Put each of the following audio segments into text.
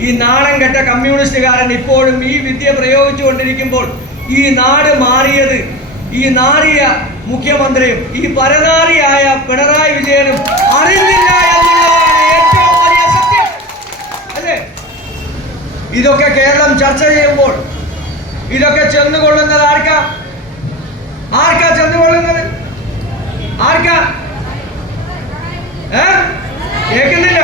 ഈ നാണം കെട്ട കമ്മ്യൂണിസ്റ്റുകാരൻ ഇപ്പോഴും ഈ വിദ്യ പ്രയോഗിച്ചുകൊണ്ടിരിക്കുമ്പോൾ ഈ നാട് മാറിയത് ഈ നാറിയ മുഖ്യമന്ത്രിയും ഈ പരനാറിയായ പിണറായി വിജയനും അറിഞ്ഞില്ല എന്നുള്ളതാണ് ഏറ്റവും വലിയ സത്യം. അല്ലേ? ഇതൊക്കെ കേരളം ചർച്ച ചെയ്യുമ്പോൾ ഇതൊക്കെ ചെന്നുകൊള്ളുന്നത് ആർക്കാ? ആർക്കാ ചെന്നുകൊള്ളുന്നത്? ആർക്കാ? ഏ? കേൾക്കുന്നില്ല?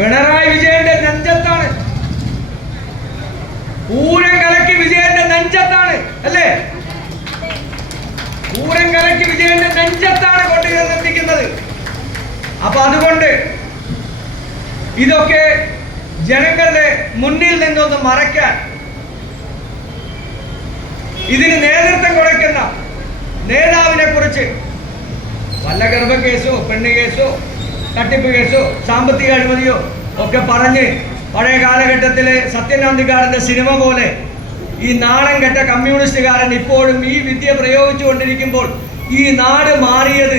പിണറായി വിജയന്റെ നെഞ്ചത്താണ്. പൂരം കലക്കി വിജയന്റെ നെഞ്ചത്താണ് അല്ലേ? പൂരം കലക്കി വിജയന്റെ നെഞ്ചത്താണ് കൊണ്ടുചെന്നെത്തിക്കുന്നത് അപ്പൊ അതുകൊണ്ട് ഇതൊക്കെ ജനങ്ങളുടെ മുന്നിൽ നിന്നൊന്ന് മറയ്ക്കാൻ ഇതിന് നേതൃത്വം കൊടുക്കുന്ന നേതാവിനെ കുറിച്ച് വല്ല ഗർഭ കേസോ പെണ്ണ് കേസോ തട്ടിപ്പ് കേസോ സാമ്പത്തിക അഴിമതിയോ ഒക്കെ പറഞ്ഞ് പഴയ കാലഘട്ടത്തിലെ സത്യനാന്തികാരന്റെ സിനിമ പോലെ ഈ നാണം കെട്ട കമ്മ്യൂണിസ്റ്റുകാരൻ ഇപ്പോഴും ഈ വിദ്യ പ്രയോഗിച്ചു കൊണ്ടിരിക്കുമ്പോൾ ഈ നാട് മാറിയത്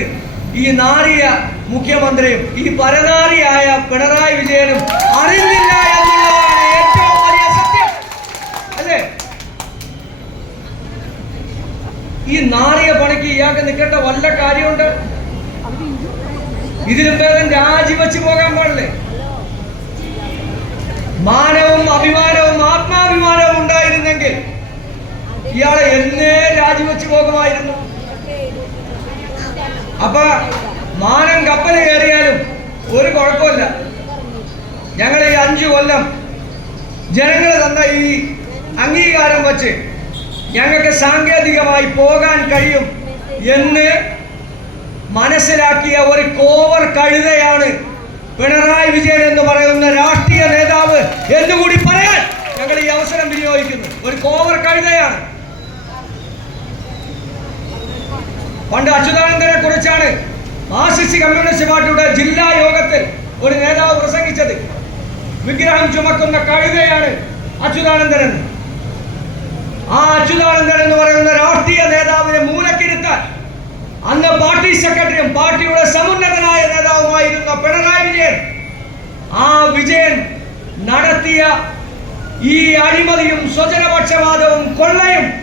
ഈ നാറിയ മുഖ്യമന്ത്രിയും ഈ പരനാറിയായ പിണറായി വിജയനും അറിഞ്ഞില്ല എന്നുള്ളതാണ് ഏറ്റവും വലിയ സത്യം. അല്ലേ? ഈ നാറിയ പണിക്ക് ഇയാൾക്ക് നിൽക്കേണ്ട വല്ല കാര്യമുണ്ട്? ഇതിലും ഭേദം രാജിവെച്ച് പോകാൻ പാടില്ലേ? മാനവും അഭിമാനവും ആത്മാഭിമാനവും ഉണ്ടായിരുന്നെങ്കിൽ ഇയാളെ എന്നേ രാജിവെച്ച് പോകുമായിരുന്നു. അപ്പൊ മാനം കപ്പൽ കയറിയാലും ഒരു കുഴപ്പമില്ല. ഞങ്ങൾ ഈ അഞ്ചു കൊല്ലം ജനങ്ങൾ തന്ന ഈ അംഗീകാരം വച്ച് ഞങ്ങൾക്ക് സാങ്കേതികമായി പോകാൻ കഴിയും എന്ന് മനസ്സിലാക്കിയ ഒരു കോവർ കഴുതയാണ് പിണറായി വിജയൻ എന്ന് പറയുന്ന രാഷ്ട്രീയ നേതാവ് എന്നുകൂടി പറയാൻ ഞങ്ങൾ ഈ അവസരം വിനിയോഗിക്കുന്നു. ഒരു കോവർ കഴുതയാണ്. പണ്ട് അച്യുതാനന്ദനെ കുറിച്ചാണ് മാർസിസ്റ്റ് കമ്മ്യൂണിസ്റ്റ് പാർട്ടിയുടെ ജില്ലാ യോഗത്തിൽ ഒരു നേതാവ് പ്രസംഗിച്ചത്. വിഗ്രഹം ചുമക്കുന്ന കഴുതയാണ് അച്യുതാനന്ദനെന്ന്. ആ അച്യുതാനന്ദൻ എന്ന് പറയുന്ന രാഷ്ട്രീയ നേതാവിനെ മൂലക്കിരുത്താൻ അന്ന് പാർട്ടി സെക്രട്ടറിയും പാർട്ടിയുടെ സമുന്നതനായ നേതാവുമായിരുന്ന പിണറായി വിജയൻ ആ വിജയൻ നടത്തിയ ഈ അഴിമതിയും സ്വജനപക്ഷപാതവും കൊള്ളയും.